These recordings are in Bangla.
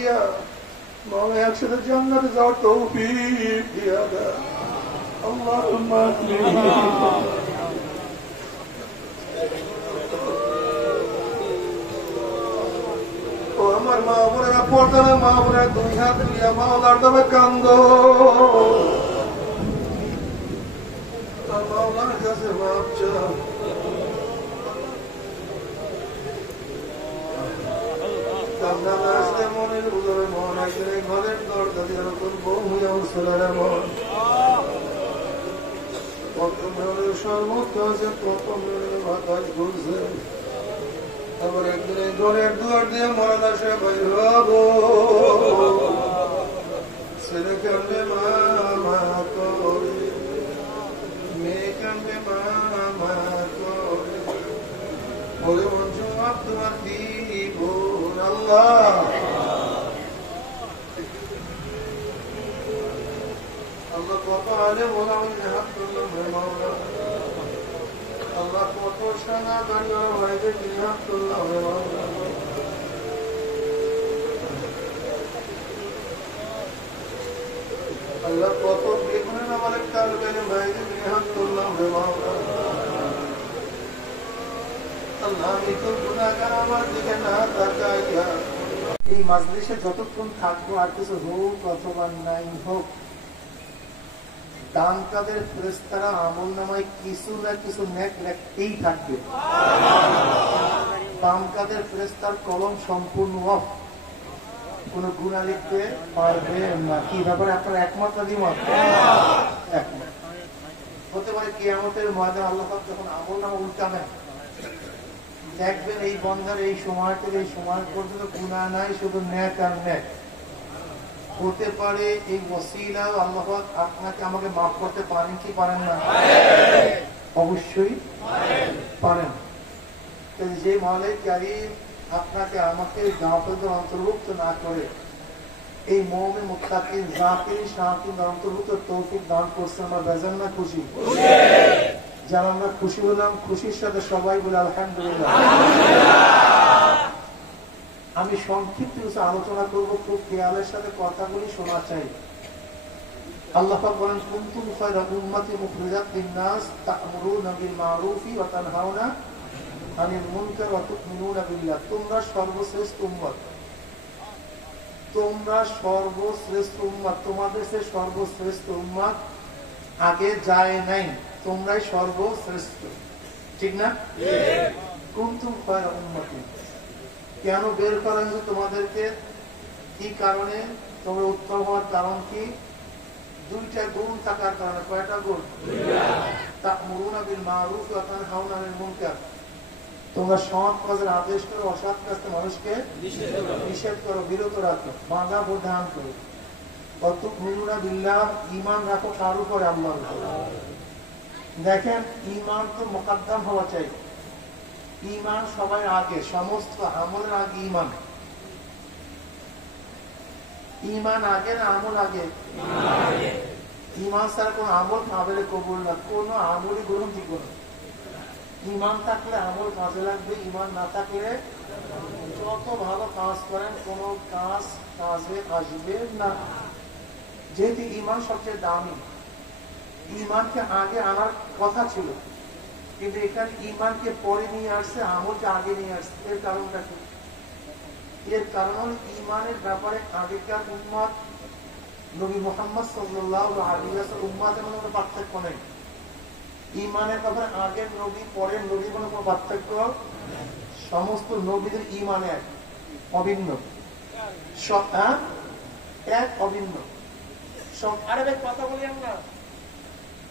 দিয়া মাওলা একসাথে জান্নাতে যাওয়ার তৌফিক দিয়া দাও আল্লাহুম্মা আমিন। ও আমার মা বোনেরা, পর্দার মা বোনেরা, দুই হাত দিয়া মাওলার নামে কান্দো, মাওলার কাছে মাপ চাও। কান্না না আসলে মনের ভিতরে মন আসলে ঘরের দরজা দিয়ে নতুন বউ হইয়া উঠছিল রে মন। কত মেয়ের সর্বত্র আছে, কত মেয়ের বাতাস ঘুরছে, আবার একদিন ঘরের দুয়ার দিয়ে মরণ আসে বাইর হবো। ছেলে কান্দে মামা করে, মেয়ে কান্দে মামা করে, বলে মঞ্জু আপ তোমার দিব আল্লাহ। আল্লাহ কত আলে বলা হাত করলাম মাওলা, আল্লাহ কত সানা দাঁড়িয়ে ভাইদের হাত করলাম মাওলা। আল্লাহ কত বেগুনে আমাদের কাল বেড়ে ভাইদের হাত করলাম মাওলা। আল্লাহ আমি তো গুনাহগার, আমার দিকে না তাকাইয়া এই মাজলিসে যতক্ষণ থাকবো, আর কিছু হোক অথবা নাই হোক, দান কাদের ফেরেশতারা আমলনামায় কিছু না কিছু নেক রাখতেই থাকবে। বাম কাদের ফেরেশতার কলম সম্পূর্ণ অফ, কোন গুনাহ লিখতে পারবে না। কি ব্যাপারে আপনারা একমত না দ্বিমত? একমত। হতে পারে কিয়ামতের ময়দানে আল্লাহ পাক যখন আমলনামা উল্টাবেন, দেখবেন এই বন্ধার এই সময় থেকে এই সময় পর্যন্ত গুনাহ নাই, শুধু নেক আর নেক। হতে পারে এই ওসিলা আল্লাহ পাক আপনাকে আমাকে মাফ করতে পারেন কি পারেন না? অবশ্যই পারেন। যে মালিক কারীম আপনাকে আমাকে গাফেলদের অন্তর্ভুক্ত না করে এই মুমিন মুত্তাকিন জাকির শাকির অন্তর্ভুক্ত তৌফিক দান করছেন, আমরা বেজান না খুশি? যারা আমরা খুশি হলাম, খুশির সাথে সবাই বলে আলহামদুলিল্লাহ। আমি সংক্ষিপ্ত কিছু আলোচনা করবো, খুব খেয়ালের সাথে কথাগুলি শোনা চাই। আল্লাহ পাক বলেন, কুনতুম খায়রা উম্মাতিন উখরিজাত লিন-নাস তা'মুরুনা বিল মা'রুফি ওয়া তানহাউনা আনিল মুনকার ওয়া তু'মিনুনা বিল্লাহ। তোমরা সর্বশ্রেষ্ঠ উম্মত, তোমরা সর্বশ্রেষ্ঠ উম্মত, তোমাদের চেয়ে সর্বশ্রেষ্ঠ উম্মত আগে যায় নাই, তোমরাই সর্বশ্রেষ্ঠ, ঠিক না? কুনতুম খায়রা উম্মাতিন, কেন বের করা হয়েছে তোমাদেরকে? কি কারণে? তোমরা উত্তম হওয়ার কারণ কি? দুইটা গুণ থাকার কারণে। কয়টা গুণ? তা'মুরুনা বিল মা'রুফ ওয়া তানহাউনা আনিল মুনকার, তোমরা সৎ কাজের আদেশ করো, অসৎ কাজ থেকে মানুষকে নিষেধ করো, বিরত রাখো, বাধা প্রদান করো। ওয়া তু'মিনুনা বিল্লাহ, ঈমান রাখো কার উপরে? আল্লাহর উপরে। দেখেন, ঈমান তো মুকদ্দম হওয়া চাই। ঈমান সবার আগে, সমস্ত আমলের আগে ঈমান। ঈমান আগে না আমল আগে? ঈমান ছাড়া কোন আমল কাবেলে কবুল না, কোন আমলই গ্রহণযোগ্য না। ঈমান থাকলে আমল কাজে লাগবে, ঈমান না থাকলে যত ভালো কাজ করেন কোন কাজ কাজে আসবে না। যেহেতু ঈমান সবচেয়ে দামি, ঈমানকে আগে আনার কথা ছিল, কিন্তু এখানে ঈমানকে পরে নিয়ে আসছে, আমলকে আগে নিয়ে আসছে। এর কারণটা কি? এর কারণ হল ঈমানের ব্যাপারে আগেকার উম্মত নবী মুহাম্মদ সাল্লাল্লাহু আলাইহি ওয়াসাল্লাম উম্মতের মধ্যে কোনো পার্থক্য নেই। ঈমানের ব্যাপারে আগের নবী পরের নবী কোনো পার্থক্য, সমস্ত নবীদের ঈমান এক, অভিন্ন, সব এক, অভিন্ন সব। আরে ভাই কথা বলি আমরা,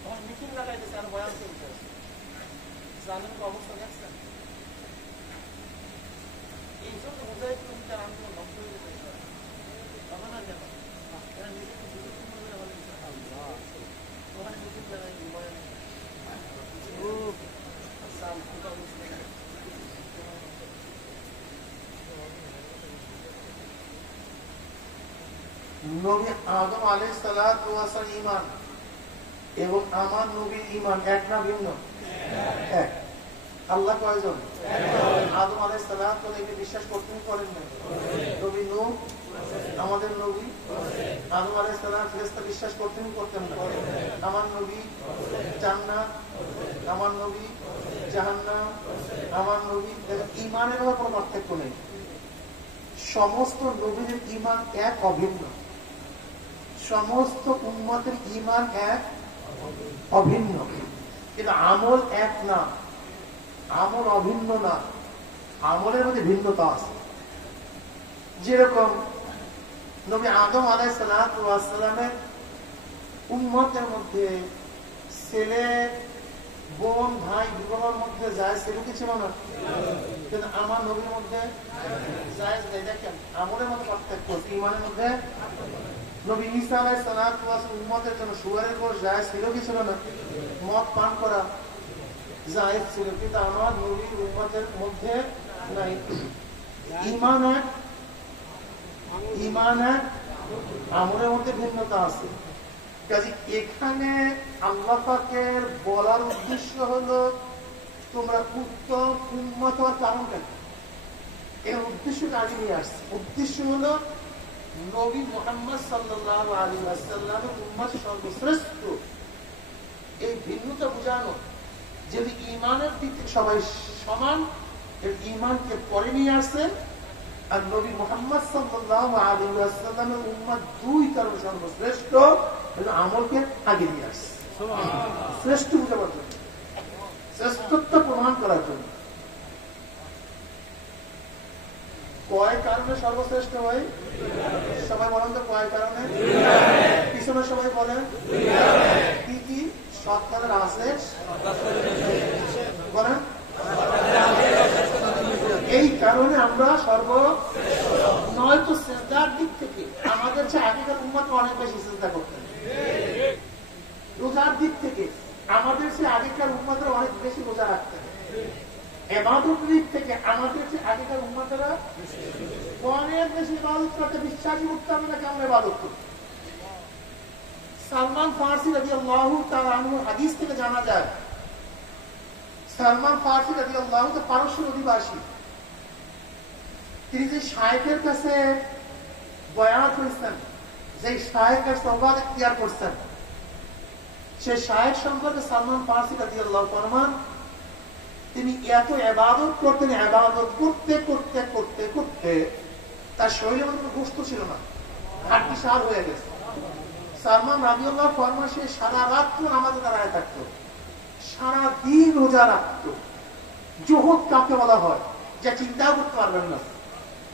তখন মিটিং লাগাইতেছে আর বয়ান চলছে, জানেন তো অবস্থা দেখছেন। এই জন্য বোঝাই তুমি তার আন্দোলন ধ্বংস হয়ে যেতে হবে না কেন? এরা নিজেকে সুযোগ করে বলে ওখানে মিটিং লাগাই বয়ান নবী আদম আলাইহিস সালাতু ওয়াস সালাম ঈমান এবং আমার নবীর ঈমান এক না ভিন্ন? এক। আল্লাহ কয়জন? আদম আলাইহিস সালাতু ওয়াস সালামকে বিশ্বাস করতেন করেন না? নবী নূহ আমাদের নবী আদম আলাইহিস সালাম ফেরেশতা বিশ্বাস করতেন করতেন না? আমার নবী জান্নাত, আমার নবী জাহান্নাম, আমার নবী। ঈমানের মধ্যে কোনো পার্থক্য নেই, সমস্ত নবীর ঈমান এক, অভিন্ন। সমস্ত উম্মতের ঈমান এক, অভিন্ন, কিন্তু আমল এক না, আমল অভিন্ন না, আমলের মধ্যে ভিন্নতা আছে। যেরকম নবী আদম আলাইহিস সালামের উম্মতের মধ্যে ছেলে বোন ভাই বিবাহের মধ্যে জায়েজ ছিল কি ছিল না? কিন্তু আমার নবীর মধ্যে জায়েজ নেই। দেখেন আমলের মধ্যে পার্থক্য, ঈমানের মধ্যে। নবী ঈসা আলাইহিস সালাম উম্মতের জন্য শুকরের গোশত জায়েজ ছিল কি ছিল না? মদ পান করা জায়েজ ছিল, কিন্তু আমার নবীর উম্মতের মধ্যে নাই। ঈমান এক, ঈমান এক, আমলের মধ্যে ভিন্নতা আছে। কাজে এখানে আল্লাহ পাকের বলার উদ্দেশ্য হলো তোমরা উত্তম উম্মত হওয়ার কারণটা কি, এর উদ্দেশ্যটা আগে নিয়ে আসছে। উদ্দেশ্য হলো নবী মুহাম্মদ সাল্লাল্লাহু আলাইহি ওয়াসাল্লামের উম্মত সর্বশ্রেষ্ঠ, এই ভিন্নতা বোঝানো। যদি ঈমানের দিক থেকে সবাই সমান, এর ঈমানকে পরে নিয়ে আসছে। আর নবী মুহাম্মদ সাল্লাল্লাহু আলাইহি ওয়াসাল্লামের উম্মত দুই কারণে সর্বশ্রেষ্ঠ, আমলকে আগে নিয়ে আসছে শ্রেষ্ঠ বুঝাবার জন্য, শ্রেষ্ঠত্ব প্রমাণ করার জন্য। কয় কারণে সর্বশ্রেষ্ঠ হয়? সবাই বলেন তো কয় কারণে? পিছনে সবাই বলেন কি কি সৎকারের আছে বলেন। এই কারণে আমরা নয়তো সিজদার দিক থেকে আমাদের চেয়ে আগেকার উম্মত অনেক বেশি সিজদা করতেন। রোজার দিক থেকে আমাদের চেয়ে আগেকার উম্মতরা অনেক বেশি রোজা রাখতেন। ইবাদতের দিক থেকে আমাদের চেয়ে আগেকার উম্মতরা অনেক বেশি ইবাদত করতে। বিশ্বাসী উঠতাম না কেমন ইবাদত করত। সালমান ফারসি রাদিয়াল্লাহু তাআলা আনহু হাদিস থেকে জানা যায়, সালমান ফারসি রাদিয়াল্লাহু তাআলা পারস্যের অধিবাসী। তিনি যে শায়েখের কাছে বয়াত হয়েছেন, যে শায়েখের সোহবত ইখতিয়ার করছেন, সে শায়েখ সম্পর্কে সালমান ফারসি রাদিয়াল্লাহু ফরমান, তিনি এত ইবাদত করতেন, ইবাদত করতে করতে করতে করতে তার শরীরের মধ্যে কোনো গোশত ছিল না, হাড়টি সার হয়ে গেছে। সালমান রাদিয়াল্লাহু ফরমান সে সারা রাত্র নামাজে দাঁড়ায় থাকতো, সারা দিন রোজা রাখতো। জোহদ কাকে বলা হয় যা চিন্তাও করতে পারবেন না।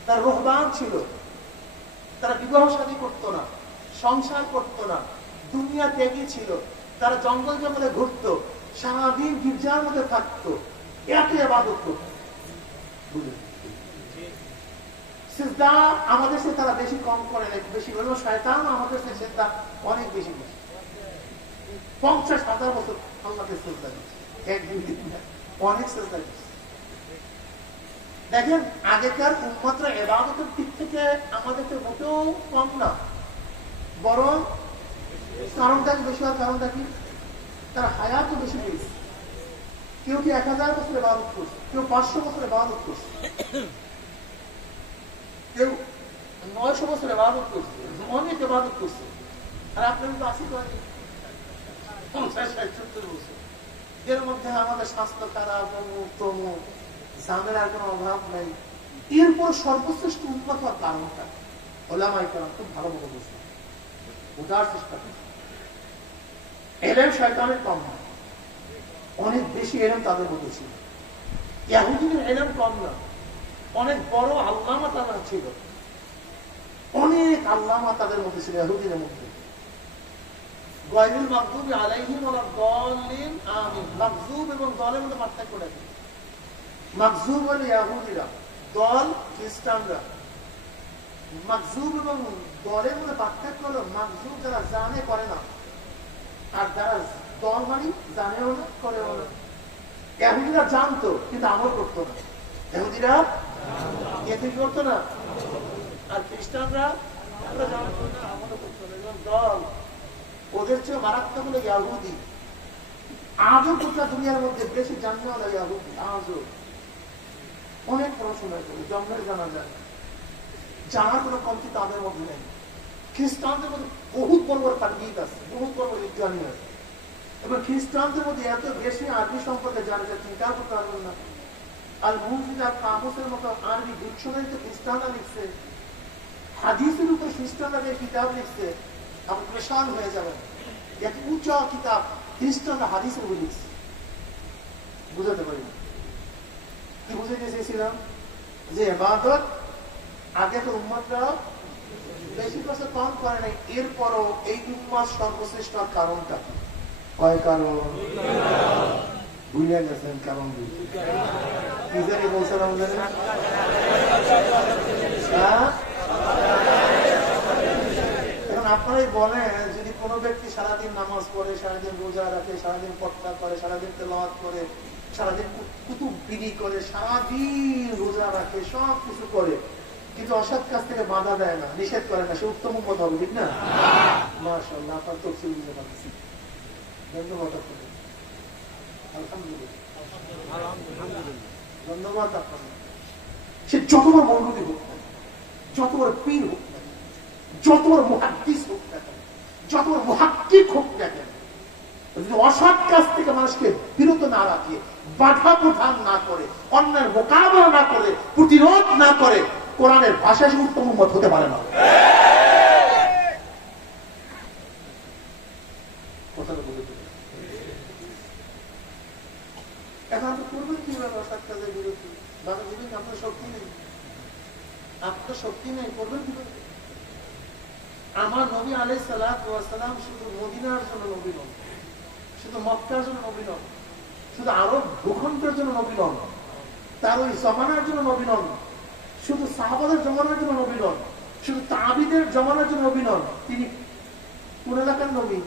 তার রহবান ছিল, তারা বিবাহ শাদী করতো না, সংসার করতো না, দুনিয়া ত্যাগী ছিল। তারা জঙ্গল জঙ্গলে ঘুরতো, সারাদিন গির্জার মধ্যে থাকতো, এত ইবাদত করতো। সিজদা আমাদের সাথে তারা বেশি কম করে, বেশি হলো শয়তান আমাদের সাথে সিজদা অনেক বেশি বেশি। 50,000 বছর আল্লাহকে সিজদা দিচ্ছে, একদিন অনেক সিজদা দিচ্ছে। দেখেন আগেকার উম্মতরা ইবাদতের দিক থেকে আমাদের মোটেও কম না, বরং কারণটা কি বেশি হওয়ার কারণটা কি? তারা হায়াত বেশি পেয়েছে। কেউ কি 1000 বছর ইবাদত করছে, কেউ 500 বছর ইবাদত করছে, কেউ 900 বছর ইবাদত করছে, অনেক ইবাদত করছে। আর আপনার কিন্তু 80 করেনি, 50-60-70 বছর। এর মধ্যে আমাদের স্বাস্থ্য খারাপ, অমুক তমুক, ঝামেলার কোনো অভাব নেই। এরপর সর্বশ্রেষ্ঠ উন্নত হওয়ার কারণটা ওলামায়ে কেরাম খুব ভালো মতো বুঝতে বোঝার চেষ্টা করছে। এলেম শয়তানের কম না, অনেক বেশি এলেম তাদের মধ্যে ছিল। ইহুদিদের এলেম কম না, অনেক বড় আল্লামা তারা ছিল, অনেক আল্লামা তাদের মধ্যে ছিল ইহুদিদের মধ্যে। গায়রুল মাগদুবি আলাইহিম ওয়ালাদ দাল্লিন আমিন। মাগদুব এবং দলের মধ্যে পার্থক্য দেখেন। মাগজুব হল ইহুদিরা, দল খ্রিস্টানরা। মাগজুব এবং দলের মধ্যে পার্থক্য হলো মাগজুব যারা জানে করে না, আর যারা দল মানে জানেও না করেও না। ইহুদিরা জানতো কিন্তু আমল করতো না, ইহুদিরা এতে করতো না, আর খ্রিস্টানরা জানতো না আমলও করতো না। এবং দল ওদের চেয়ে মারাত্মক হলো ইহুদি। আজও গোটা দুনিয়ার মধ্যে বেশি জানতে হলো ইহুদি। আজও অনেক পড়াশোনা করে জঙ্গলে জানা যায়, জানার কোনো কমতি তাদের মধ্যে নেই। খ্রিস্টানদের মধ্যে বহুত বড় বড় পাণ্ডিত আছে, বহুত বড় বড় বিজ্ঞানী আছে, এবং খ্রিস্টানদের মধ্যে এত বেশি আরবি সম্পর্কে জানে যা চিন্তা করতে পারবেন না। আল মুফিদা কামুসের মতো আরবি ডিকশনারি তো খ্রিস্টানরা লিখছে, হাদিসের উপর খ্রিস্টানরা যে কিতাব লিখছে, আপনি পেরেশান হয়ে যাবেন। এক উঁচা কিতাব খ্রিস্টানরা হাদিসের উপর লিখছে, বুঝাতে পারি না। কি বুঝাতে চেয়েছিলাম? যে ইবাদত আগেকার উম্মতরা বেশি বছর কম করে নাই, এরপরও এই উম্মত সর্বশ্রেষ্ঠ কারণটা কি? কয় কারণ ভুলে গেছেন? কারণ কি জানি বলছিলাম জানেন? এখন আপনারাই বলেন, যদি কোনো ব্যক্তি সারাদিন নামাজ পড়ে, সারাদিন রোজা রাখে, সারাদিন পটকা করে, সারাদিন তেলাওয়াত করে, সারাদিন কুতুব বিড়ি করে, সারাদিন রোজা রাখে, সব কিছু করে, কিন্তু অসৎ কাজ থেকে বাধা দেয় না, নিষেধ করে না, সে উত্তম উম্মত হবে, ঠিক না? মাশাআল্লাহ, আপনার তফসিল বুঝতে পারছি। ধন্যবাদ আপনাকে, আলহামদুলিল্লাহ, ধন্যবাদ আপনাকে। সে যত বড় মৌলবী হোক না, যত বড় পীর হোক না, যত বড় মুহাদ্দিস হোক না কেন, যত বড় মুহাক্কিক হোক না কেন, যদি অসৎ কাজ থেকে মানুষকে বিরত না রাখে, বাধা প্রদান না করে, অন্যের মোকাবেলা না করে, প্রতিরোধ না করে, কোরআনের ভাষায় সে উত্তম উম্মত হতে পারে না। এখন আপনি করবেন কিভাবে অসৎ কাজের বিরোধী? বাধা দিবেন? আপনার শক্তি নেই, আপনার শক্তি নেই, করবেন কিভাবে? আমার নবী আলাইহিস সালাতু ওয়াস সালাম শুধু মদিনার জন্য নবী নন, শুধু মক্কার জন্য নবী নন, শুধু আরব ভূখণ্ডের জন্য নবী নন, তার ওই জমানার জন্য নবী নন, শুধু সাহাবাদের জমানার জন্য নবী নন, শুধু তাবিদের জমানার জন্য নবী নন, তিনি কোন এলাকার নবী?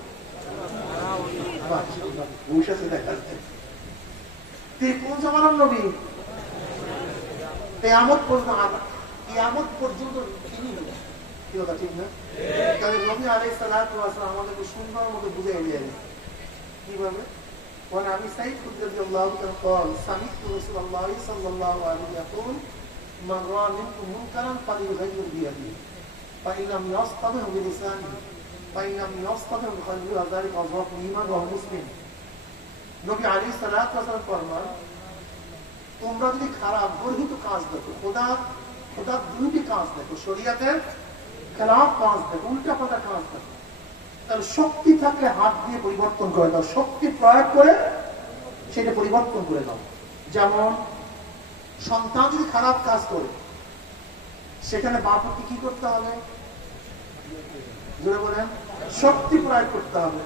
তিনি কোন জমানার নবী? কিয়ামত পর্যন্ত তিনি নবী। কি কথা ঠিক না? তাহলে নবী আলাইহিস সালাতু ওয়াস সালাম আমাদেরকে সুন্দর মতো বুঝিয়ে দিয়ে গেলেন কিভাবে। وعن أبي سعيد الخدري رضي الله عنه قال سمعت رسول الله صلى الله عليه وسلم يقول من رأى منكم منكرا فليغيره بيده فإن لم يستطع بلسانه فإن لم يستطع بقلبه وذلك أضعف الإيمان وهو مسلم। নবী আলাইহিস সালাতু ওয়াস সালাম ফরমান, তোমরা যদি খারাপ গর্হিত কাজ দেখো, খোদা বিরোধী কাজ দেখো, শরীয়তের খেলাফ কাজ দেখো, উল্টাপাল্টা কাজ দেখো, তাহলে শক্তি থাকলে হাত দিয়ে পরিবর্তন করে দাও, শক্তি প্রয়োগ করে সেটা পরিবর্তন করে দাও। যেমন সন্তান যদি খারাপ কাজ করে, সেখানে বাপকে কি করতে হবে? জোরে বলেন, শক্তি প্রয়োগ করতে হবে।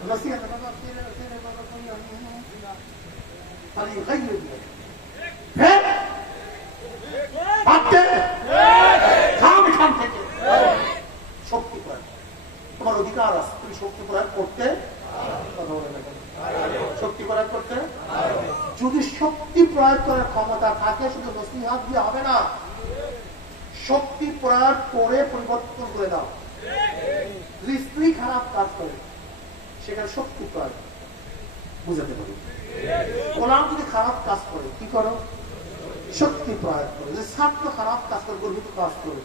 শক্তি প্রয়োগ, তোমার অধিকার আছে, তুমি শক্তি প্রয়োগ করতে, শক্তি প্রয়োগ করতে। যদি শক্তি প্রয়োগ করার ক্ষমতা থাকে, শুধু নসিহত দিয়ে হবে না, শক্তি প্রয়োগ করে পরিবর্তন করে দাও। যদি স্ত্রী খারাপ কাজ করে, সেখানে শক্তি প্রয়োগ, বুঝাতে পারি। গোলাম যদি খারাপ কাজ করে, কি করো? শক্তি প্রয়োগ করে। যদি ছাত্র খারাপ কাজ করে, গর্বিত কাজ করে,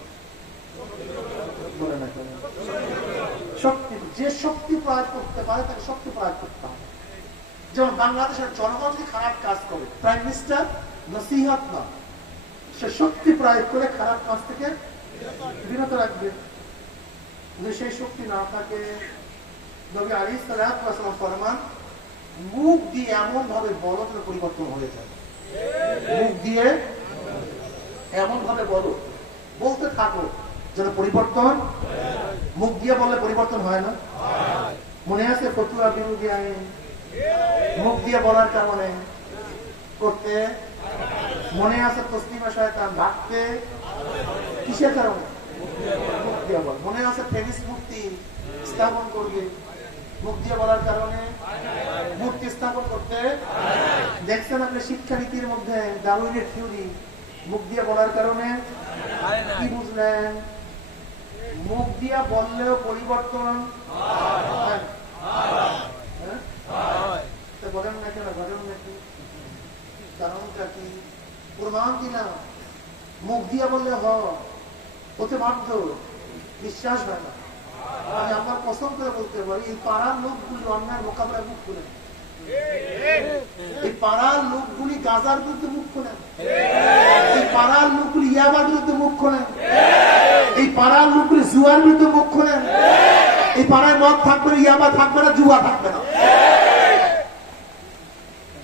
বলে না কেন? শক্তি, যে শক্তি প্রয়োগ করতে পারে তাকে শক্তি প্রয়োগ করতে হবে। যেমন বাংলাদেশের জনগণ যদি খারাপ কাজ করে, প্রাইম মিনিস্টার নসিহত না, সে শক্তি প্রয়োগ করে খারাপ কাজ থেকে বিরত রাখবে। যদি সেই শক্তি না থাকে, নবী আলাইহিস সালাতু ওয়াস সালাম ফরমান, মুখ দিয়ে এমন ভাবে বলো যেন পরিবর্তন হয়ে যায়। মুখ দিয়ে এমন ভাবে বলো, বলতে থাকো যেন পরিবর্তন। মুখ দিয়ে বললে পরিবর্তন হয় না? মনে আছে ফতুয়া বিরোধী আইন মুখ দিয়ে বলার কারণে করতে? মনে আছে তসলিমা শয়তান ভাগতে কিসের কারণে? মুখ দিয়ে বল। মনে আছে ফেরিস মূর্তি স্থাপন করবে মুখ দিয়ে বলার কারণে? মূর্তি স্থাপন করতে দেখছেন আপনি শিক্ষানীতির মধ্যে ডারউইনের থিওরি, মুখ দিয়ে বলার কারণে কি বুঝলেন? মুখ দিয়ে বললেও পরিবর্তন বলেন না কেন? ঘটেন নাকি? কারণটা কি? প্রমাণ কিনা? মুখ দিয়ে বললে হয়, ওতে বাধ্য, বিশ্বাস হয় না। আমি আমার পছন্দ করে বলতে পারি, এই পাড়ার লোকগুলি অন্যায় মোকাবেলায় মুখ খুলে, এই পাড়ার লোকগুলি গাজার বিরুদ্ধে মুখ খোলেন, এই পাড়ার লোকগুলি ইয়াবার বিরুদ্ধে মুখ খোলেন, এই পাড়ার লোকগুলি জুয়ার বিরুদ্ধে মুখ খোলেন। এই পাড়ায় মদ থাকবে না, ইয়াবা থাকবে না, জুয়া থাকবে না,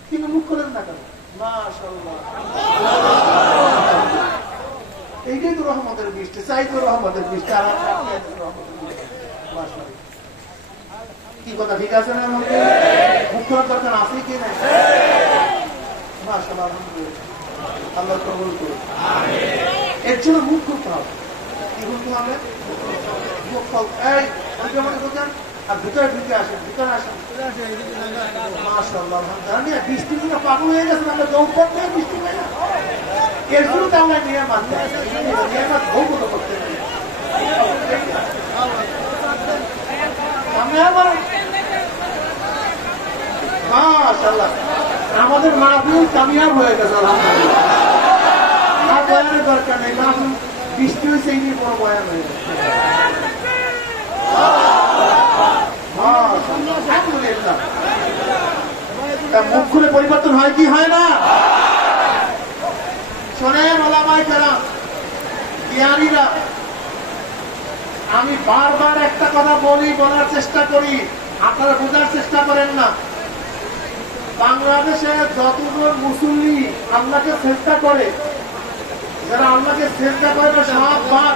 কিন্তু মুখ খোলেন না কেন? মাশাআল্লাহ, এইটাই তো রহমতের বৃষ্টি, চাই তো রহমতের বৃষ্টি। আর কি কথা ঠিক আছে না? মুখ খোলার দরকার আছে কি না? মাশাআল্লাহ, আল্লাহ কবুল করুন। এর জন্য মুখ খুলতে হবে। কি বলতে হবে? মুখ খোল। এই মনে করছেন আর ভিতরে ঢুকে আসেন, ভিতরে আসেন। মাশাআল্লাহ, বৃষ্টি নিয়ে পাগল হয়ে গেছেন। আমরা দৌড় থেকে বৃষ্টি পাই না, এর জন্য তো আমরা নিয়ামত ভৌগত করতে পারি। মাশাআল্লাহ, আমাদের মাহফিল কামিয়াব হয়ে গেছে আলহামদুলিল্লাহ। আর বয়ানের দরকার নেই, মাহফিল বৃষ্টি হয়েছে এই নিয়ে বড় বয়ান হয়ে গেছে। আলহামদুলিল্লাহ, মুখ খুলে পরিবর্তন হয় কি হয় না? শোনেন ওলামায়ে কেরাম, জ্ঞানীরা, আমি বারবার একটা কথা বলি, বলার চেষ্টা করি, আপনারা বোঝার চেষ্টা করেন না। বাংলাদেশে যতজন মুসল্লি আল্লাহকে চেষ্টা করে, যারা আল্লাহকে চেষ্টা করে সব বাদ,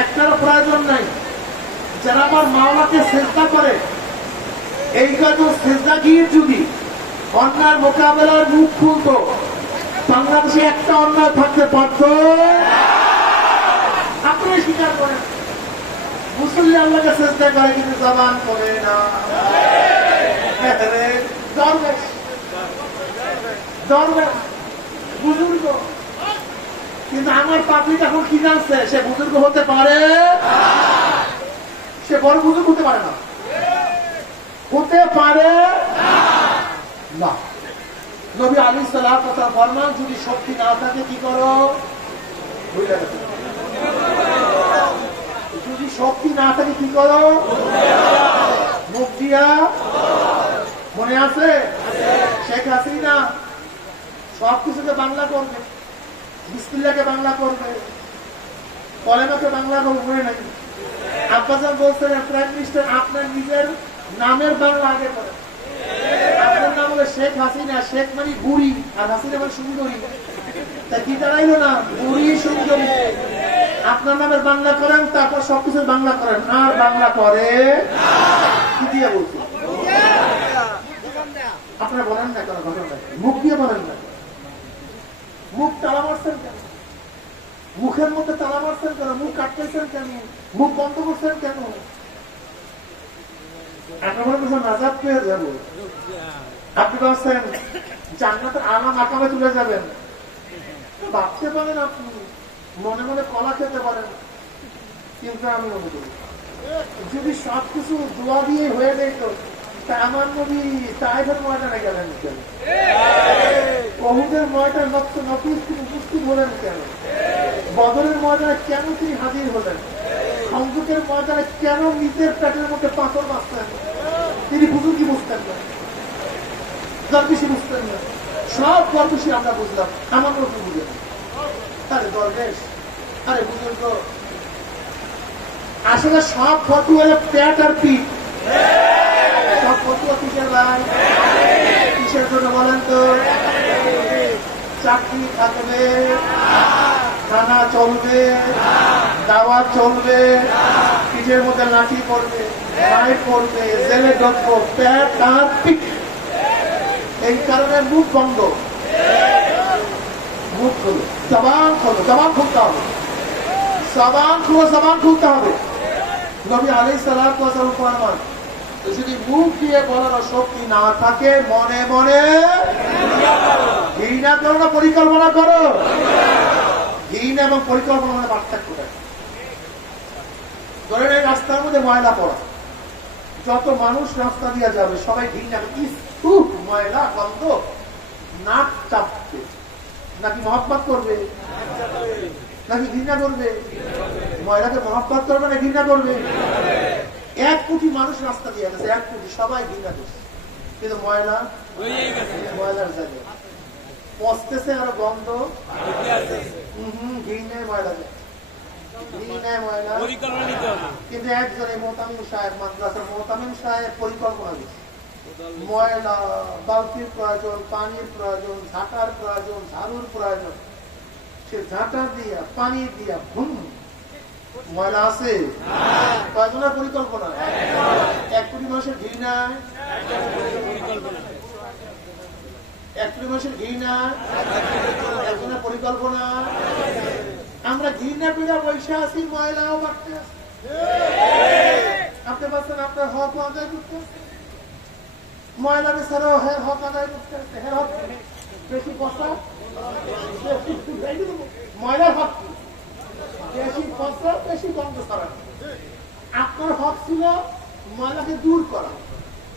একটারও প্রয়োজন নাই। যারা আমার মাওলাকে চেষ্টা করে, এই কাজ চেষ্টা গিয়ে যদি অন্যায় মোকাবেলার মুখ খুলতো, বাংলাদেশে একটা অন্যায় থাকতে পারত? আপনি স্বীকার করেন, মুসল্লি আল্লাহকে চেষ্টা করে কিন্তু জবান করে না। বুজুর্গ, কিন্তু আমার পাবলিক এখন কি জানছে? সে বুজুর্গ হতে পারে, সে বড় বুজুর্গ হতে পারে না, হতে পারে না। নবী আলাইহিস সালাম কথা ফরমান, যদি শক্তি না থাকে কি করো? যদি শক্তি না থাকে কি করো? মুখ দিয়া। মনে আছে শেখ হাসিনা সবকিছুকে বাংলা করবে, বিসমিল্লাহকে বাংলা করবে, কলেমাকে বাংলা করবে নাকি? আব্বাসান বলছেন, প্রাইম মিনিস্টার আপনার নিজের নামের বাংলা আগে করেন। আপনার নাম হলো শেখ হাসিনা, শেখ মানে বুড়ি আর হাসিনা মানে সুন্দরী, তা কি দাঁড়াইলো না? বুড়ি সুন্দরী। আপনার নামের বাংলা করেন, তারপর সবকিছু বাংলা করেন। আর বাংলা করে কি দিয়ে বলছেন? আপনারা বলেন না কেন? ঘটনা মুখ দিয়ে বলেন না। মুখ তালা মারছেন কেন? মুখের মধ্যে তালা মারছেন কেন? মুখ কাটতেছেন কেন? মুখ বন্ধ করছেন কেন? আপনার বলছেন নাজাত পেয়ে যাবো, আপনি বলছেন জান্নাতের আলা মাকামে তুলে যাবেন। ভাবতে পারেন, আপনি মনে মনে কলা খেতে পারেন, কিন্তু আমি মনে করি যদি সবকিছু দোয়া দিয়ে হয়ে যেত, তা আমার নবী তাইফের ময়দানে গেলেন কেন? ওহুদের ময়দানে উপস্থিত হলেন কেন? বদরের ময়দানে কেন তিনি হাজির হলেন? খন্দকের ময়দানে কেন নিজের পেটের মধ্যে পাথর বাঁচতেন? তিনি বুঝুন কি বুঝতেন না? দরবেশি বুঝতেন না? সব দরবেশি আমরা বুঝলাম, আমার নবী বুঝলেন। আরে দরবেশ, আরে বুজুর্গ, আসলে সব ফটু হলো পেট আর পিঠ। সব ফটুয়া কিসের ভাই? কিসের জন্য বলেন তো? চাকরি থাকবে, খানা চলবে, দাওয়াত চলবে, পিঠের মধ্যে লাঠি পড়বে, মাইক পড়বে, জেলে ঢুকবো, পেট আর পিঠ। এই কারণে মুখ বন্ধ। মুখ খোলো, জবান খোলো, জবান খুলতে হবে, জবান খুলো, জবান খুলতে হবে। নবী আলাইহিস সালাতু ওয়াস সালাম ফরমান, যদি মুখ দিয়ে বলার শক্তি না থাকে, মনে মনে ঘৃণা করো না পরিকল্পনা করো। ঘৃণা এবং পরিকল্পনা মানে পার্থক্য থাকে। ধরেন এই রাস্তার মধ্যে ময়লা পড়া, যত মানুষ রাস্তা দিয়ে যাবে সবাই ঘৃণা ময়লা গন্ধ, নাক চাপবে, নাকি মহব্বত করবে, নাকি ঘৃণা করবে? ময়লাকে মহব্বত করবে না ঘৃণা করবে? 1 কোটি মানুষ রাস্তা দিয়ে গেছে, 1 কোটি, সবাই ঘৃণা করছে, কিন্তু ময়লার জায়গায় পচতেছে আর গন্ধ ঘৃণায় ময়লা যায়, ঘৃণায় ময়লা। কিন্তু একজন এই মোহতামিম সাহেব, মাদ্রাসার মোহতামিম সাহেব পরিকল্পনা দিচ্ছে, ময়লা, বালতির প্রয়োজন, পানির প্রয়োজন, ঝাঁটার প্রয়োজন, ঝাড়ুর প্রয়োজন, সে ঝাঁটা দিয়া পানি দিয়া ময়লা আছে কয়জনের পরিকল্পনা? 1 কোটি মানুষের ঘৃণায়, 1 কোটি মানুষের ঘৃণায়, একজনের পরিকল্পনা। আমরা ঘৃণা পিড়া বৈশা আছি, ময়লাও বাড়তে আছে। আপনি বলছেন আপনার হক আদায় করতে আছে, ময়লা বেচারাও হের হক আদায় করতে আছে। হের হক বেশি পচা, ময়লার হক কি? বেশি পচা, বেশি গন্ধ ছড়ানো। আপনার হক ছিল ময়লাকে দূর করা,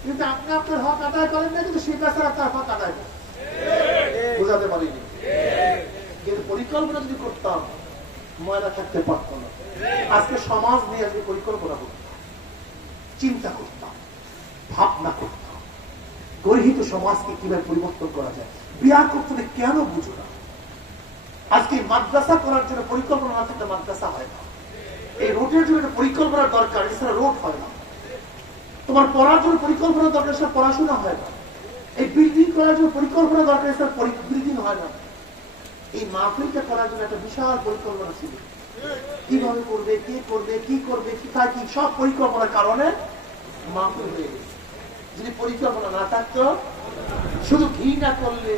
কিন্তু আপনি আপনার হক আদায় করেন না, কিন্তু সে বেচারা তার হক আদায় করেন। বোঝাতে পারিনি। কিন্তু পরিকল্পনা যদি করতাম, ময়লা থাকতে পারত না। আজকে সমাজ নিয়ে যদি পরিকল্পনা করতাম, চিন্তা করতাম, ভাবনা করতাম, গর্হিত সমাজকে কিভাবে পরিবর্তন করা যায়। বিয়া করতে কেন বুঝো না? আজকে মাদ্রাসা করার জন্য পরিকল্পনা না থাকলে মাদ্রাসা হয় না। এই রোডের জন্য পরিকল্পনার দরকার, এছাড়া রোড হয় না। তোমার পড়ার জন্য পরিকল্পনা দরকার, এছাড়া পড়াশোনা হয় না। এই বিল্ডিং করার জন্য পরিকল্পনা দরকার, এছাড়া বিল্ডিং হয় না। এই মাহফিলটা করার জন্য একটা বিশাল পরিকল্পনা ছিল, কিভাবে করবে, কে করবে, কি করবে, কোথায় কি, সব পরিকল্পনার কারণে মাহফিল হয়ে গেছে। যদি পরিকল্পনা না থাকতো, শুধু ঘৃণা করলে,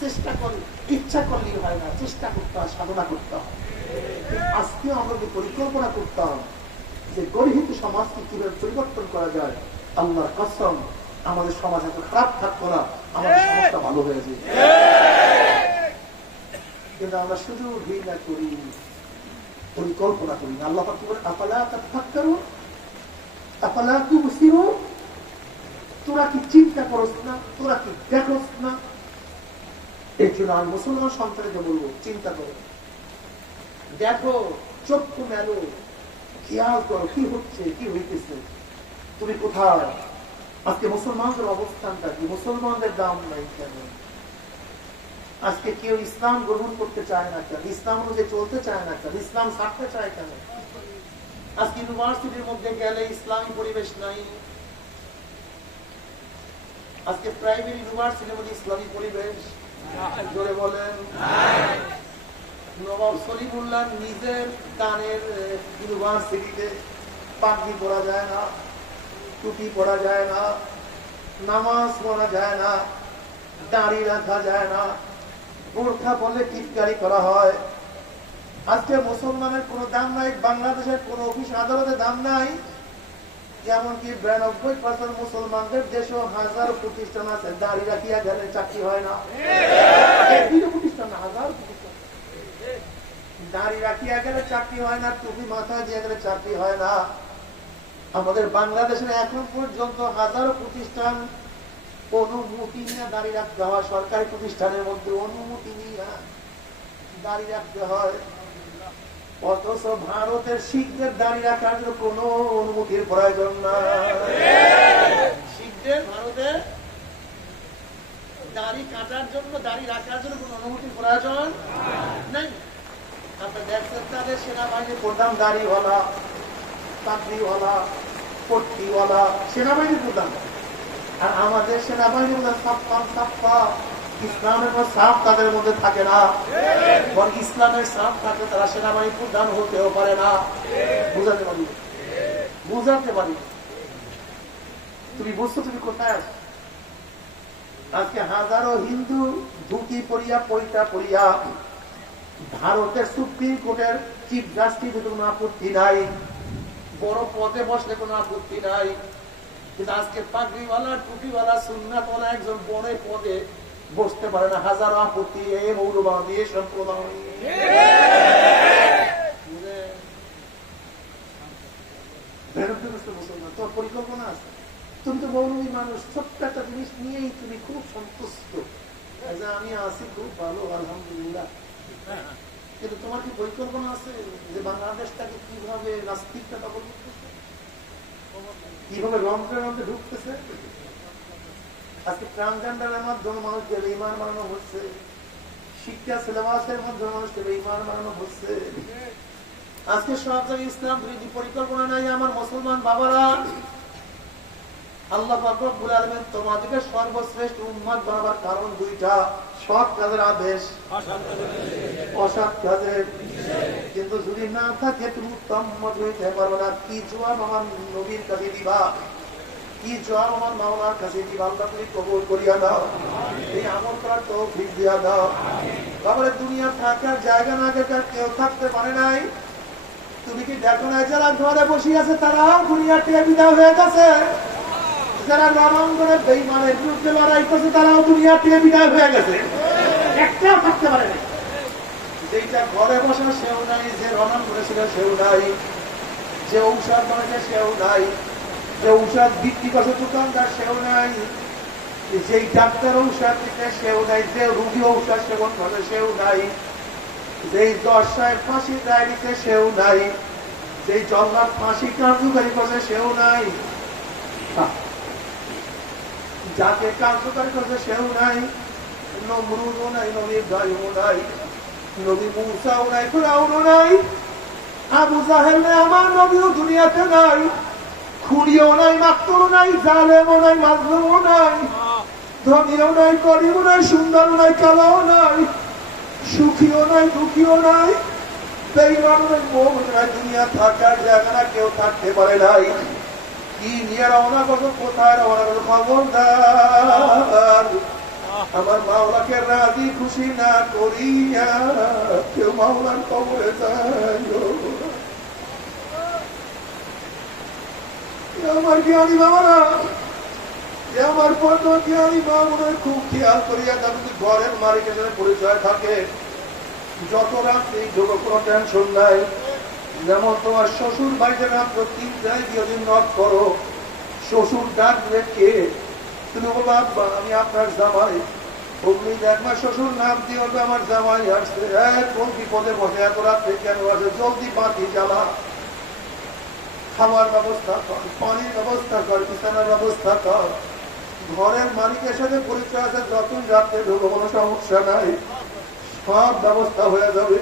চেষ্টা করলে, ইচ্ছা করলেই হয় না, চেষ্টা করতে হয়, সাধনা করতে হয়। আজকে আমরা যে পরিকল্পনা করতাম যে গর্হিত সমাজকে কিভাবে পরিবর্তন করা যায়, আল্লাহর কসম আমাদের সমাজ এত খারাপ থাকতো না, আমাদের সমাজটা ভালো হয়ে যায়। কিন্তু আমরা শুধু ঘৃণা করি, পরিকল্পনা করি না। আল্লাহ কি বলে, আফালা তাফাক্কারুন আফালা তুবসিরুন, তোরা কি চিন্তা করস না, তোরা কি দেখোস না? এই জন্য আমি মুসলমান সন্তানকে বলবো, চিন্তা করো, দেখো, চক্ষু মেলো, খেয়াল করো কি হচ্ছে, কি হইতেছে, তুমি কোথায়। আজকে মুসলমানদের অবস্থানটা কি? মুসলমানদের দাম নাই কেন? আজকে কেউ ইসলাম গ্রহণ করতে চায় না কেন? ইসলাম অনুযায়ী চলতে চায় না কেন? ইসলাম ছাড়তে চায় কেন? আজকে ইউনিভার্সিটির মধ্যে গেলে ইসলামী পরিবেশ নাই। আজকে প্রাইমারি ইউনিভার্সিটির মধ্যে ইসলামী পরিবেশ জোরে বলেন। নবাব সলিমুল্লাহ নিজের দানের ইউনিভার্সিটিতে পাগড়ি পরা যায় না, টুপি পরা যায় না, নামাজ পড়া যায় না, দাড়ি রাখা যায় না, বোরখা বললে টিটকারি করা হয়। আজকে মুসলমানের কোনো দাম নাই, বাংলাদেশের কোন অফিস আদালতে দাম নাই। এমনকি 92% মুসলমানদের দেশেও হাজারো প্রতিষ্ঠান আছে, দাড়ি রাখিয়া গেলে চাকরি হয় না। প্রতিষ্ঠান না, হাজার প্রতিষ্ঠান, দাড়ি রাখিয়া গেলে চাকরি হয় না, টুপি মাথায় দিয়ে গেলে চাকরি হয় না। আমাদের বাংলাদেশের এখন পর্যন্ত হাজারো প্রতিষ্ঠান অনুমতি নিয়ে দাঁড়িয়ে রাখতে হয়, সরকারি প্রতিষ্ঠানের মধ্যে অনুমতি নিয়ে দাঁড়িয়ে রাখতে হয়। অথচ ভারতের শিখদের দাঁড়িয়ে রাখার জন্য কোন অনুমতির প্রয়োজন না। শিখদের ভারতে দাড়ি কাটার জন্য, দাড়ি রাখার জন্য কোন অনুমতির প্রয়োজন নাই। আপনার দেখছেন তাদের সেনাবাহিনীর প্রধান দাড়িওয়ালা, পাগড়িওয়ালা, পট্টিওয়ালা সেনাবাহিনীর প্রধান। আর আমাদের সেনাবাহিনীর মধ্যে সাফা ইসলামের সাফ তাদের মধ্যে থাকে না, বরং ইসলামের সাফ থাকে, তারা সেনাবাহিনী প্রধান হতেও পারে না। বুঝাতে পারি, বুঝাতে পারি। তুমি বুঝছো তুমি কোথায় আছো? আজকে হাজারো হিন্দু ধুতি পরিয়া, পৈটা পরিয়া ভারতের সুপ্রিম কোর্টের চিফ জাস্টিস কোনো আপত্তি নাই, বড় পদে বসলে কোনো আপত্তি নাই। কিন্তু আজকে পাগড়িওয়ালা, টুপিওয়ালা, সুন্নাতওয়ালা একজন বড় পদে বসতে পারে না, হাজারো আপত্তি। এ মৌলবাদী, এ সম্প্রদায়। মুসলমান তোর পরিকল্পনা আছে, তুমি তো মৌলবী মানুষ, ছোট্ট একটা জিনিস নিয়েই তুমি খুব সন্তুষ্ট যে আমি আছি খুব ভালো, আলহামদুলিল্লাহ। কিন্তু তোমার কি পরিকল্পনা আছে যে বাংলাদেশটাকে কিভাবে নাস্তিকটা দখল করতেছে, কিভাবে রন্ধ্রের মধ্যে ঢুকতেছে? আজকে ট্রান্সজেন্ডারের মাধ্যমে মানুষকে বেঈমান বানানো হচ্ছে, শিক্ষা সিলেবাসের মাধ্যমে মানুষকে বেঈমান বানানো হচ্ছে। আজকে সব জায়গায় ইসলাম বিরোধী পরিকল্পনা নাই। আমার মুসলমান বাবারা, আল্লাহ পাক রব্বুল আলামিন তোমাদেরকে সর্বশ্রেষ্ঠ উম্মত বানাবার কারণ দুইটা: সৎ কাজের আদেশ, অসৎ কাজের। কিন্তু যদি না থাকে তুমি উত্তম উম্মত হইতে পারবে না। কি জবাব আমার নবীর কাছে দিবা, কি জবাব আমার মাওলার কাছে দিবা? আল্লাহ তুমি কবুল করিয়া দাও, এই আমল করার তৌফিক দিয়া দাও। বাবারে, দুনিয়া থাকার জায়গা না থাকার কেউ থাকতে পারে নাই। তুমি কি দেখো না যারা ঘরে বসে আছে তারাও দুনিয়া থেকে বিদায় হয়ে গেছে? যারা রণাঙ্গনে বেঈমানের বিরুদ্ধে লড়াই করছে তারাও দুনিয়া থেকে বিদায় হয়ে গেছে, একটাও থাকতে পারে না। যেটা ঘরে বসা সেও নাই, যে রণাঙ্গনে ছিল সেও নাই, যে ঔষধ বানাচ্ছে সেও নাই, যে ঔষধ বিক্রি করছে দোকানদার সেও নাই, যেই ডাক্তার ঔষধ দিতে সেও নাই, যে রোগী ঔষধ সেবন করে সেও নাই, যেই দশায় ফাঁসি দায় দিতে সেও নাই, যেই জল্লাদ ফাঁসি কার্যকারী করছে সেও নাই, যাকে কার্যকারী করছে সেও নাই। নমরুদও নাই, নবী ইব্রাহিমও নাই, নবী মূসাও নাই, ফিরআউনও নাই, আবু জাহেল নাই, আমার নবীও দুনিয়াতে নাই। খুনিও নাই, মাকতুলও নাই, জালেমও নাই, মাজলুমও নাই, ধনীও নাই, গরিবও নাই, সুন্দরও নাই, কালোও নাই, সুখীও নাই, দুঃখীও নাই, বেঈমানও নাই, মুমিন নাই। দুনিয়া থাকার জায়গা না, কেউ থাকতে পারে নাই। কি নিয়ে রওনা করছো, কোথায় রওনা করছো? খবরদার, আমার মাওলাকে রাজি খুশি না করিয়া কেউ মাওলার কবরে যায়। আমার জ্ঞানী বাবারা, আমার পর্ব জ্ঞানী বাবুদের খুব খেয়াল করিয়া তার যদি ঘরের মালিকের সাথে পরিচয় থাকে, যত রাত্রি ঢোকো কোনো টেনশন নাই। যেমন তোমার শ্বশুর বাড়িতে রাত্র 3টায় দিয়ে যদি নক করো, শ্বশুর ডাকবে কে, তুমি বলবো আব্বা আমি আপনার জামাই। অগ্নি দেখবা শ্বশুর নাম দিয়ে বলবে আমার জামাই আসছে। কোন বিপদে বসে এত রাত্রে কেন আসে? জলদি বাতি জ্বালা, খাবার ব্যবস্থা কর, পানির ব্যবস্থা কর, বিছানার ব্যবস্থা কর। ঘরের মালিকের সাথে পরিচয় আছে, যখন রাত্রে ঢোকো কোনো সমস্যা নাই, সব ব্যবস্থা হয়ে যাবে।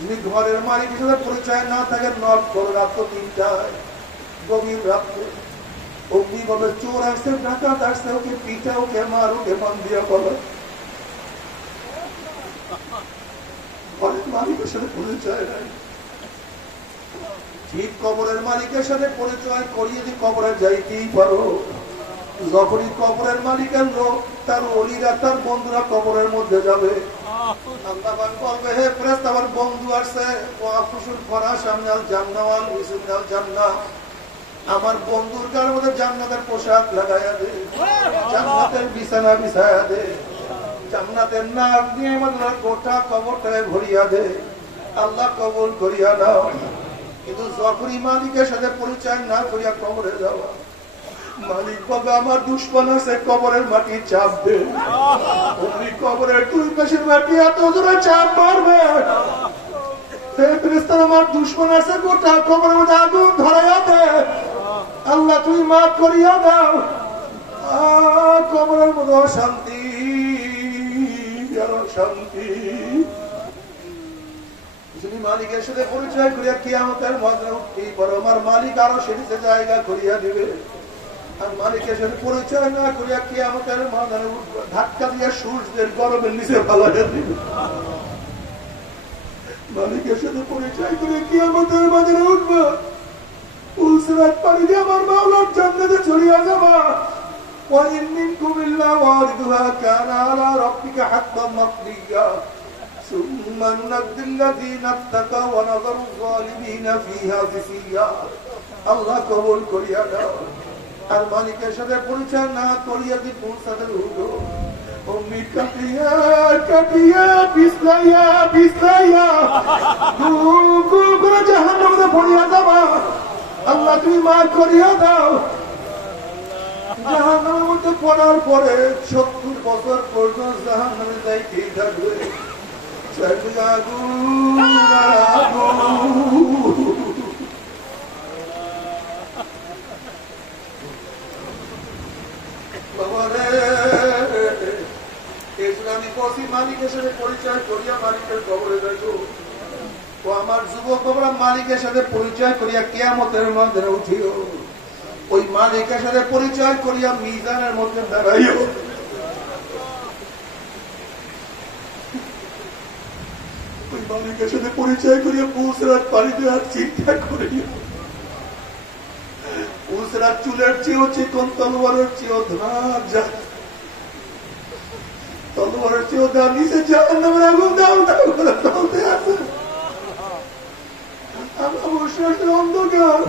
যদি ঘরের মালিকের সাথে পরিচয় না থাকে, নক করো রাত্র 3টায়, গভীর রাত্রে। অগ্নি বলে চোর আসছে, ডাকাত আসছে, ওকে পিঠা, ওকে মার, ওকে মান দিয়া বলো। ঘরের মালিকের সাথে পরিচয় নাই, ঠিক কবরের মালিকের সাথে পরিচয় করিয়ে যদি কবরে যাইতেই পারো। যখনই কবরের মালিকের লোক, তার ওলিরা, তার বন্ধুরা কবরের মধ্যে যাবে, আল্লাহ বলবে হে ফেরেশতা আমার বন্ধু আসছে, ওয়াফুসুল ফরাশ আমিনাল জান্নাওয়াল বিসমিনাল জান্নাহ। আমার বন্ধুর গায়ের মধ্যে জান্নাতের পোশাক লাগাইয়া দে, জান্নাতের বিছানা বিছাইয়া দে, জান্নাতের নাক দিয়ে আমাদের গোটা কবরটাকে ভরিয়া দে। আল্লাহ কবুল করিয়া নাও। কিন্তু যখনই মালিকের সাথে পরিচয় না করিয়া কবরে যাওয়া, মালিক বাবা আমার দুশ্মন আছে, কবরের মাটি চাপ দে। ওই কবরের 2 পাশের মাটি এত জোরে চাপ মারবে, আমার দুশ্মন আছে, গোটা কবরের মধ্যে আগুন ধরাইয়া দে। আল্লাহ তুই মাফ করিয়া দাও। কবরের মধ্যে শান্তি, শান্তি। যদি মালিকের সাথে পরিচয় করিয়া কিয়ামতের ময়দানে উঠতেই পারো, আমার মালিক আরো সেটিতে জায়গা করিয়া দিবে। আর মালিকের সাথে পরিচয় না করিয়া কিয়ামতের ময়দানে উঠবে, ধাক্কা দিয়া সূর্যের গরমের নিচে ফালাইয়া দিবে। মালিকের সাথে পরিচয় করে কিয়ামতের ময়দানে উঠবে, পুলসিরাত পাড়ি দিয়ে আমার মাওলার জান্নাতে চলিয়া যাবা। وَإِن مِّنكُمْ إِلَّا وَارِدُهَا كَانَ عَلَى رَبِّكَ حَتْمًا مَقْضِيًّا ثُمَّ نُنَجِّي الَّذِينَ اتَّقَوْا وَنَذَرُ الظَّالِمِينَ فِيهَا جِثِيًّا। আল্লাহ কবুল করিয়া দাও। আর মালিকের সাথে পরিচয় না করিয়া দি পুলসিরাতে উঠো, অমনি কাটিয়া কাটিয়া পিছলাইয়া পিছলাইয়া গুল করে জাহান্নামে পড়িয়া যাবা। আল্লাহ তুমি মাফ করিয়া দাও। জাহান্নামের মধ্যে পড়ার পরে 70 বছর পর্যন্ত জাহান্নামে যাইতেই থাকবে। মালিকের সাথে পরিচয় করিয়া মালিকের কবরে যাইব। ও আমার যুবক বাবরা, মালিকের সাথে পরিচয় করিয়া কিয়ামতের মধ্যে উঠিও। ওই মালিকের সাথে পরিচয় করিয়া মিজানের মধ্যে দাঁড়াইও। ওই মালিকের সাথে পরিচয় করিয়া পুসরাত পানি দেওয়ার চিন্তা করিও। পুসরাত চুলের চেয়েও চিকন, তলোয়ারের চেয়েও ধার যায়, তলোয়ারের চেয়েও দাম নিচে জাহান্নামের আগুন দাও দাও করে চলতে আছে। অন্ধকার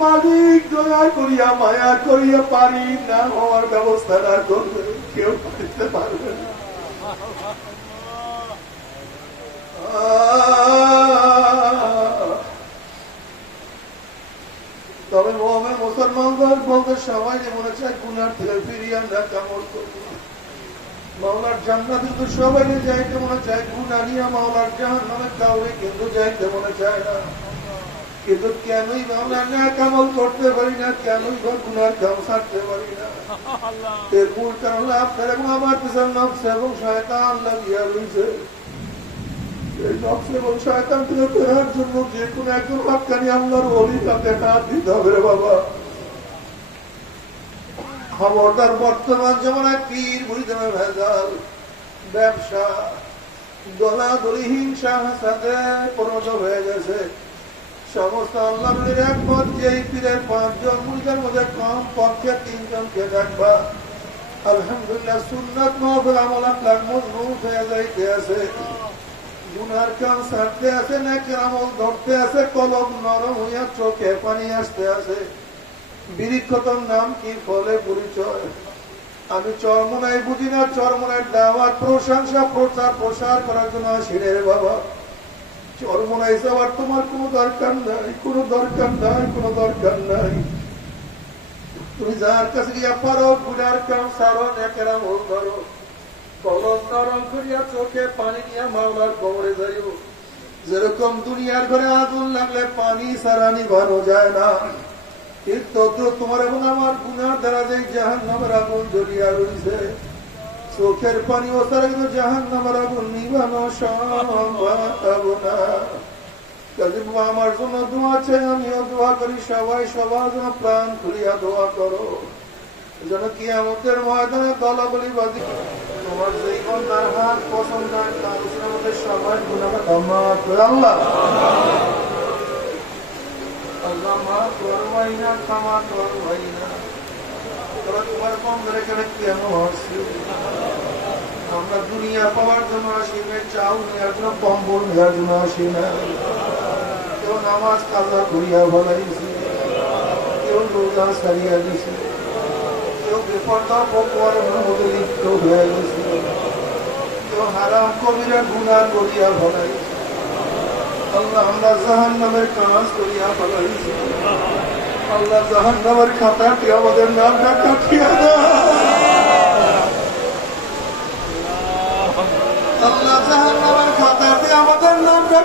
মালিক দয়া করিয়া মায়া করিয়া পারি না হওয়ার ব্যবস্থা না করবে, কেউ করতে পারবে না। তবে মোহাম্মদ মুসলমানদের বলতে সবাই মনে চায় গুনার থেকে ফিরিয়ে আমরা কামল করবো। মাওলার জান্নাতে তো সবাই যাইতে মনে চায়, গুনাহ নিয়ে মাওলার জাহান্নামে কাউরে কিন্তু যাইতে মনে চায় না। কিন্তু কেনই মাওলা না কামল করতে পারি না, কেনই বা গুনার কাম ছাড়তে পারি না? এর মূল কারণ আপনার এবং আমার পিছনে নফস এবং শয়তান লাগিয়া রয়েছে। এই নফস এবং শয়তান থেকে ফেরার জন্য যে কোনো একজন হাক্কানি আল্লাহর ওলির হাতে হাত দিতে হবে রে বাবা। খবরদার, বর্তমান জমানায় পীর মুরিদের ভেজাল, ব্যবসা, দলাদলি, হিংসা হাসাতে পরিণত হয়ে গেছে। সমস্ত আল্লাহর একমত যে পীরের 5 জন মুরিদের মধ্যে কম পক্ষে 3 জনকে দেখবা আলহামদুলিল্লাহ সুন্নাত মাহফিল আমল আখলাক মজবুত হয়ে যাইতে আছে, গুনার কাম ছাড়তে আছে, নেকের আমল ধরতে আছে, কলম নরম হইয়া চোখে পানি আসতে আছে। বৃক্ষতর নাম কি, ফলে পরিচয়। আমি চরমনাই বুঝি না, চরমনায় দাওয়াত প্রশংসা প্রচার প্রসার করার জন্য আসি রে বাবা। চরমনাই যাওয়ার তোমার কোনো দরকার নাই, কোনো দরকার নাই, কোনো দরকার নাই। তুমি যার কাছে গিয়া পারো গুনার কাম সারো, নেকের আমল ধরো, কলম নরম করিয়া চোখে পানি নিয়ে মাওলার কবরে যাইও। যেরকম দুনিয়ার ঘরে আগুন লাগলে পানি ছাড়া নিভানো যায় না, ঠিক তদ্রুপ তোমার এবং আমার গুনার দ্বারা যে জাহান্নামের আগুন জ্বলিয়া রয়েছে, চোখের পানি ও তারা কিন্তু জাহান্নামের আগুন নিভানো সম্ভব না। কাজে আমার জন্য দোয়া চাই, আমিও দোয়া করি, সবাই সবার জন্য প্রাণ খুলিয়া দোয়া করো যেন কিয়ামতের ময়দানে দলাবলি বাজি তোমার যেই বন্দার হাত পছন্দ হয় তার মধ্যে সবাই গুনাহকে ক্ষমা করে আল্লাহ। আল্লাহ মাফ করবাই না, ক্ষমা করবাই না। তোরা তোমার বন্ধের এখানে কেন আসছি? আমরা দুনিয়া পাওয়ার জন্য আসি না, চাউ নেওয়ার জন্য, কম্বল নেওয়ার জন্য আসি না। কেউ নামাজ কাজা করিয়া বলাইছি, কেউ রোজা সারিয়া দিছে, কেউ বেপরদা পকওয়ারের মধ্যে লিপ্ত হয়ে গেছে, কেউ হারাম কবিরা গুনাহ করিয়া বলাইছে। আল্লাহ আমরা জাহান্নামের কাজ করিয়া ফেলাইছি। আল্লাহ জাহান্নামের খাতাটি আমাদের নামটা কাটিয়া দাও। আল্লাহ জাহান্নামের খাতাটি আমাদের নামটা